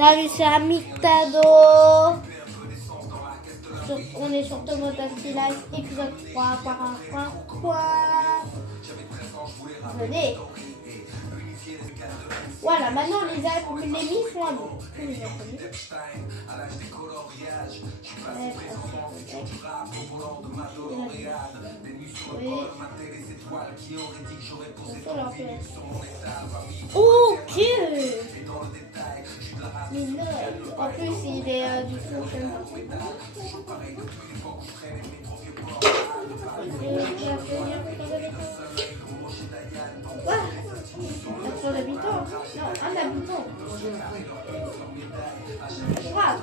Salut, c'est Amictado. On est sur Tomodachi Life, épisode 3, Venez. Voilà, maintenant les amis sont à nous. Tous les inconnus. Ok. En plus, il est du coup. Quoi? 400 habitants? Non, un habitant. Grave.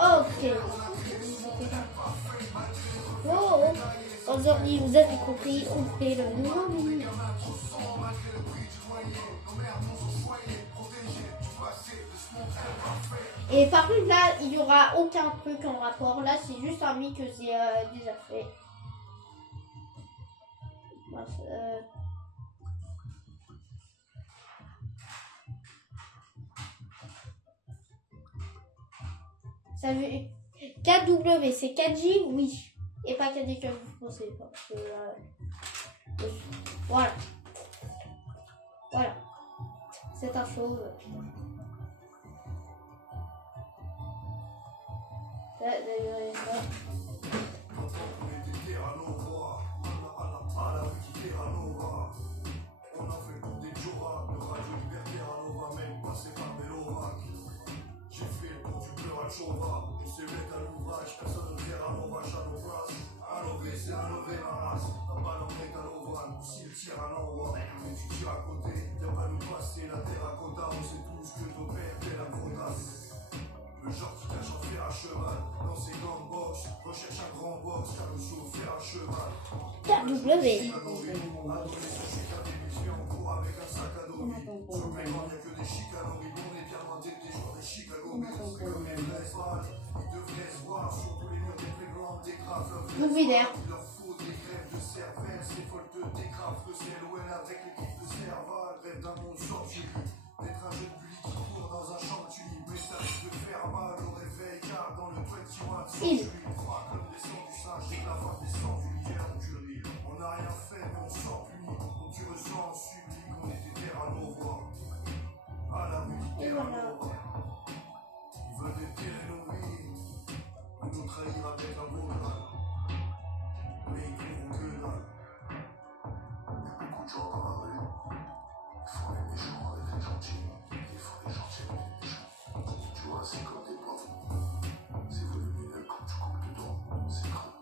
Ok. Oh, aujourd'hui, vous avez compris, on fait le nouveau menu. Et par contre, là, il n'y aura aucun truc en rapport. Là, c'est juste un mic que j'ai déjà fait. Ça veut... KW, c'est 4J, oui. Et pas 4J que vous pensez. Parce que, voilà. Voilà. C'est un chauve. Le genre qui cache un fer à cheval dans ses gants de boxe, recherche un grand box car le saut fer à cheval. KW. Avec un sac à dos vide. Sur le playground, il n'y a que des chicaneries. On est bien loin d'être des joueurs des Chicago Bulls. Comme ils laissent mal, ils devraient se voir sur tous les murs des playgrounds, des graves. Nous vidère. Il leur faut des grèves de cervelle, ces folles de dégrafes que c'est l'OL avec l'équipe de Serval. Rêve d'un monde sorti, d'être un jeune bully qui court dans un champ de tulipes. Mais ça risque de faire mal au réveil car dans le 21 Il. on fera comme des sangs du singe, dès que la vague descend du lierre du riz. On n'a rien fait mais on sort puni, donc tu ressens subli qu'on était terre à nos voix. À la rue qui terre à nos voix. Ils veulent déterrer nos vies, nous trahir avec un beau drap. Mais ils trouveront que dalle. Il y a beaucoup de gens dans la rue. Ils font les méchants avec les gentils. Ils font les gentils avec les méchants. Tu vois, c'est comme des pommes. C'est volumineux quand tu coupes dedans. C'est creux.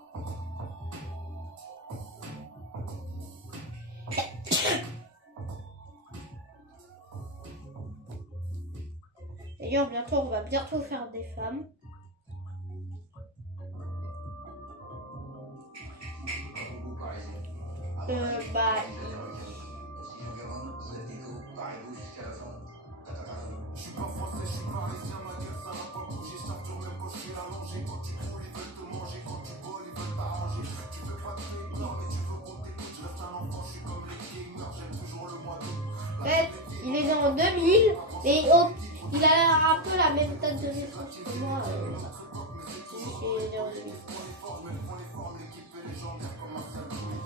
D'ailleurs, bientôt, on va bientôt faire des femmes. Bah... Je suis pas français, je suis parisien, ma gueule ça n'a pas bougé, ça tourne même quand je suis allongé. Quand tu croules, ils veulent te manger, quand tu voles, ils veulent t'arranger. Tu veux pas te faire mais tu veux qu'on t'écoute, je reste un enfant, je suis comme les gamers, j'aime toujours le mois d'août. En fait, il est en 2000 et il a un peu la même tête de naissance que moi.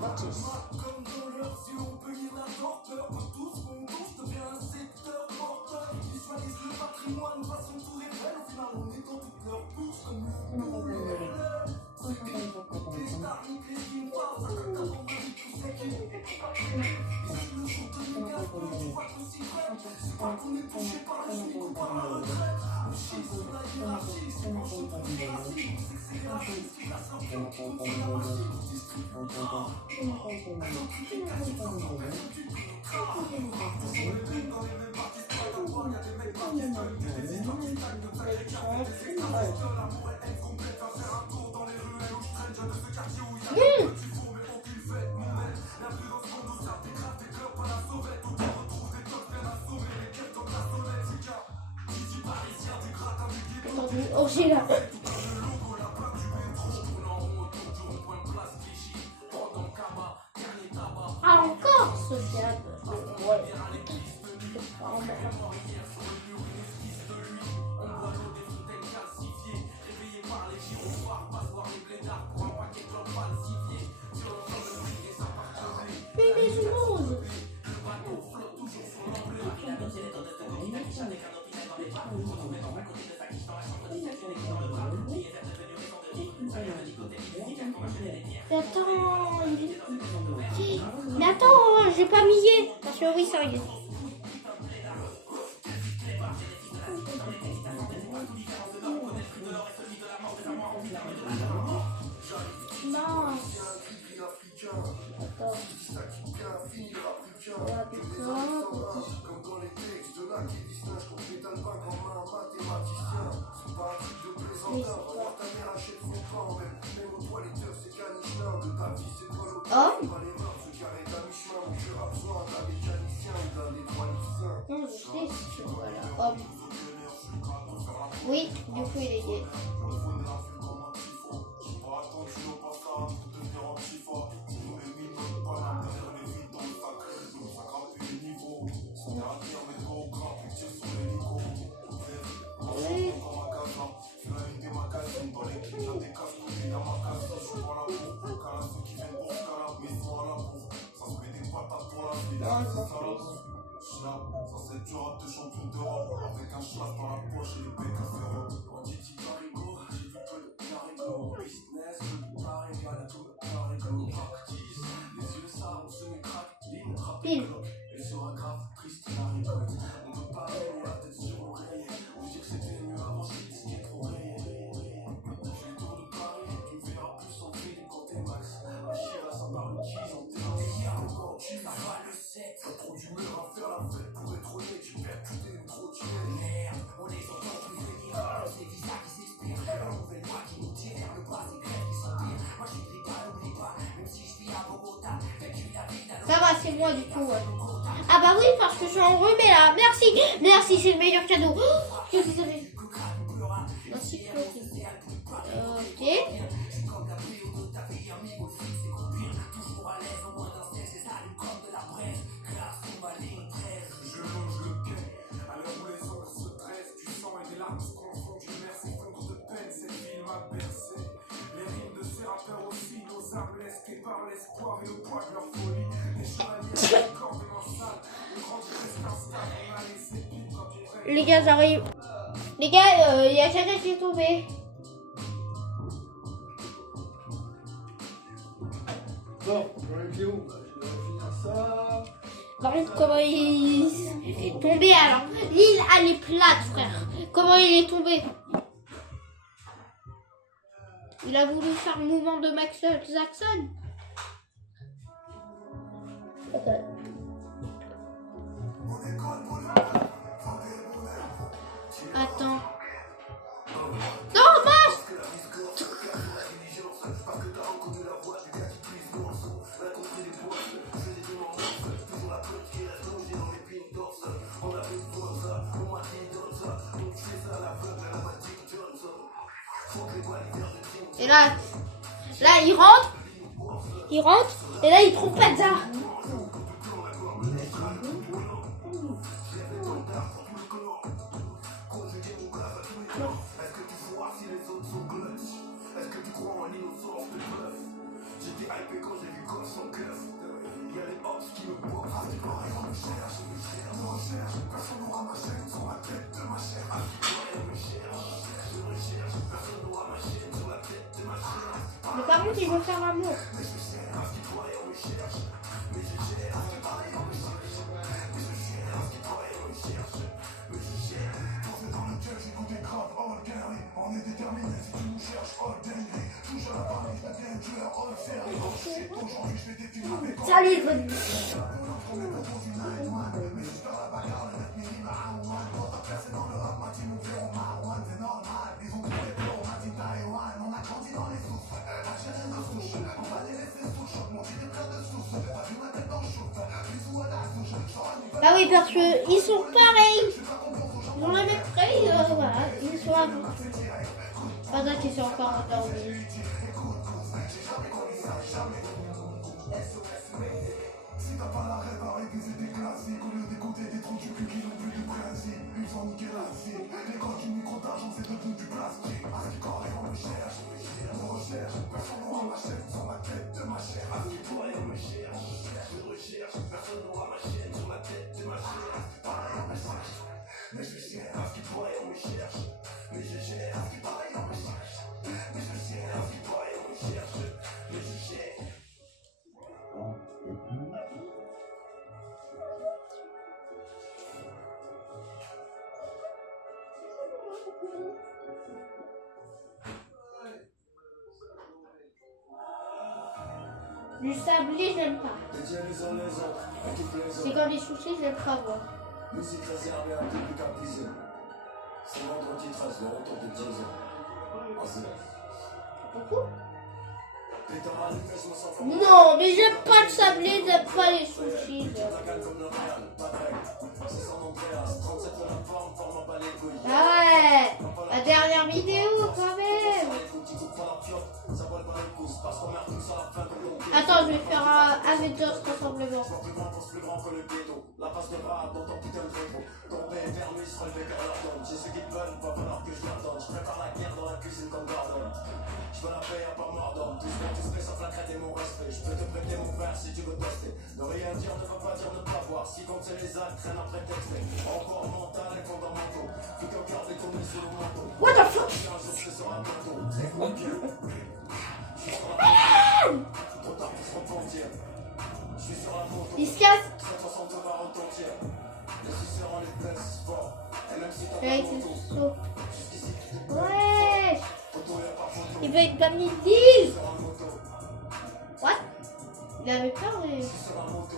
Comme dans leur si on peut lire la torpeur de tout ce qu'on touche devient un secteur porteur. Ils visualisent le patrimoine, façon tout révèle. Au final, on est dans toute leur bouche comme des stars, les films, ça donne ta bombe de tout ce qui est. Ici, le jour de l'égalité, tu vois que c'est vrai. C'est pas qu'on est touché par le SMIC ou par la retraite. On chie sur la hiérarchie, c'est pas chaud pour les racistes. On sait que c'est les racistes qui cassent leur pion, qui contrôlent la machine, qui distribuent le corps. Oh, j'ai là. Mais attends, mais attends, j'ai pas misé. Parce que oui, ça y est. Non. Attends. Comme dans les textes de la qui distingue qu'on pétale pas comme un mathématicien. C'est pas un truc de plaisantin. Va voir ta mère achète son pain. Même au toiletteur, c'est canichelin. De ta vie, c'est toi l'autre. Pas les mains, ce carré à mi-chemin. Mon cœur a besoin d'un mécanicien ou d'un des trois lycéens. Non, je sais. Voilà. Hop. Oui, du coup, il est gay. Ça c'est dur à deux champions d'Europe. Avec un chlasse dans la poche et les becs à zéro. On dit Titi Parigo, j'ai vu peu de Parigo. Business, peu de Parigo, à tout de Parigo. Practice, les yeux ça, on se met crack, ligne, rapide. Et sur un grave, triste, la récolte. On peut pas rayer la tête sur l'oreiller. On dit que c'était mieux avant, c'est ce qui est trop rayé. Je les tours de Paris, tu me verras plus en ville quand t'es max. La chira, ça parle de cheese en terrain. Et y'a encore cheese, ça va le 7. T'as trop d'humeur à faire la fête pour être honnête. J'ai percuté une trottinette. Merde, on les entend plus venir. Ces visages qui s'expirent. La nouvelle loi qui nous tire vers le bas, ces grèves qui s'empirent. Moi j'oublie pas, n'oublie pas. Même si je vis à Bogota, vécu la vie d'un Ça va, c'est moi du coup. Ouais. Ah bah oui, parce que je suis enrhumée là. Merci, merci, c'est le meilleur cadeau. Oh, je suis désolée. Merci, ok. Par l'espoir et le poids de leur folie. Les chevaliers de corps de sale. Le grand presque instable. On a les épines quand on règle. Les gars, j'arrive. Les gars, il y a quelqu'un qui est tombé. Bon, j'en étais où? Je vais finir ça. Par contre, comment il est tombé alors? L'île, elle est plate, frère. Comment il est tombé? Il a voulu faire le mouvement de Michael Jackson. Attends. Non, mince! Et là, il rentre, et là il trouve pas de ça. Mais par contre, il veut faire l'amour. On est déterminé, si tu nous cherches, all dingue. Touche à la barre, je deviens un tueur, all sérieux. Aujourd'hui, je fais des films avec. Salut, bonne nuit. Bah oui, parce que ils sont pareils. Ils ont la même taille, voilà, ils sont à vous. Pas ça qu'ils sont encore endormis. Si t'as pas la rêve à réviser des classiques, au lieu d'écouter des trous du cul qui n'ont plus de principe, ils sont niqués la cible. L'école du micro d'argent, c'est devenu du plastique. À ce qui corrige, on me cherche, personne n'aura ma chaîne sur la tête de ma chair. À ce qui corrige, on me cherche, personne n'aura ma chaîne sur la tête de ma chair. Pareil, on me cherche, mais je cherche. À ce qui corrige, on me cherche, mais je cherche. À ce qui pareil, on me cherche, mais je cherche. À ce qui Du sablé, j'aime pas. Dédié les uns les autres, à toutes les C'est autres. comme les sushis, j'aime pas moi. Musique réservée à un public avisé. C'est vendredi 13, le retour de Jason. Vas-y. Beaucoup. Pétard allumé, je me sens comme Non, mais j'aime pas le sablé, j'aime pas les sushis. la gagne comme le Real, pas de règle. C'est son Andreas, 37 de la forme, forme pas les couilles. Ah ouais, la dernière vidéo quand même. Attends, je vais faire un Avengers rassemblement. La face de rap dans ton putain de rétro. Tomber, vernis, relever vers leur donne. J'ai ceux qui te veulent, va falloir que je leur donne. Je prépare la guerre dans la cuisine comme Gordon. Je veux la paix à part Mordor. Tout se fait sauf la crête et mon respect. Je peux te prêter mon frère si tu veux tester. Ne rien dire ne veut pas dire ne pas voir. Si compte c'est les actes, traîne après texte. Encore mental et fondamental. Plus qu'au cœur des tournées sous le manteau. What the fuck? Un jour ce sera bientôt. Écoute bien. Je suis sur la moto. Trop tard pour se repentir. Je suis sur la moto. Il se casse. 762 va retentir. Les suceurs on les baisse fort. Et même si t'as Ouais, pas c'est moto. chaud. Jusqu'ici tu te Ouais. photo y'a pas photo. Il va être comme il Je dit. suis sur la moto. What? Il avait peur Je mais... suis sur la moto.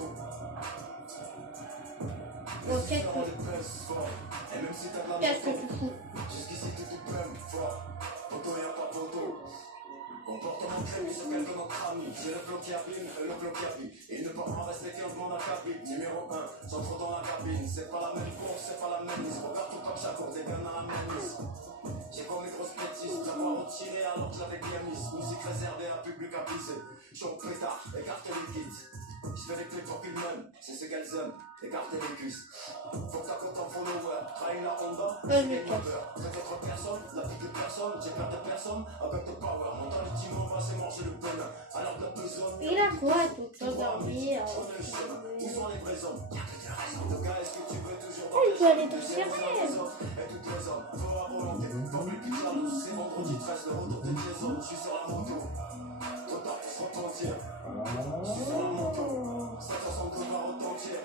Bon, Les qu'est-ce suceurs on que... les baisse fort. Et même si t'as de la Qu'est-ce que moto. tu fous? Jusqu'ici tu te plains fort. Photo y'a pas photo. Comportement crémé sur quelques notre ami. J'ai le flow qui abîme, le flow qui habille. Il ne peut pas rester 15 mon acabit. Numéro 1, sans trop dans la cabine. C'est pas la même course, c'est pas la même liste. Regarde tout comme chaque course, des guns dans la même liste. J'ai comme mes grosses bêtises, d'avoir retiré alors que je l'avais bien mise. Musique réservée à public avisé. Chaud pétard, écarte les guides. Je fais des clips pour qu'ils m'aiment, c'est ce qu'elles aiment. Écartez les cuisses. Faut que t'as compte en follower. Train la Honda, Ouais, j'ai mais des lovers. Faites votre personne, la petite de personne. J'ai peur de personne, avec the power. Montant les teams, on va se manger le venin. Alors de besoin. Il a quoi tout le temps dormir? Où sont les vrais hommes? Le gars, est-ce que tu veux toujours Il peut aller dans ses rêves. Et toutes les hommes, faut la volonté. Pas plus que jaloux, c'est vendredi 13, le retour de Jason. Je suis sur la moto. Trop tard pour se repentir. Je suis sur la moto. 762 va retentir.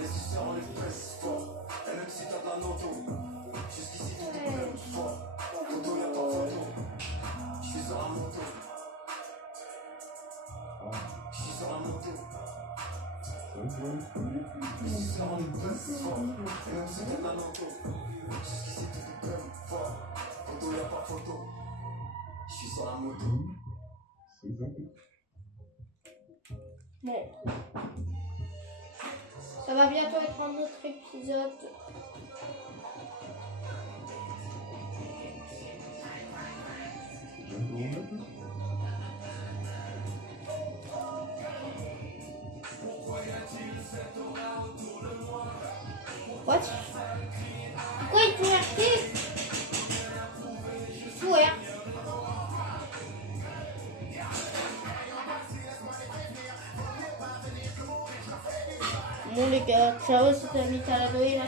Les suceurs on les baisse fort. Et même si t'as de la noto. Jusqu'ici tout est même fort. Photo y'a pas photo. Je suis sur la moto. Je suis sur la moto. Les suceurs on les baisse fort. Et même si t'as de la noto. Jusqu'ici tout est même fort. Photo y'a pas photo. Je suis sur la moto. Bon. Ça va bientôt être un autre épisode. What? Pourquoi il peut RT? Ouais. Bon les gars, ciao, c'était Amita Lado et la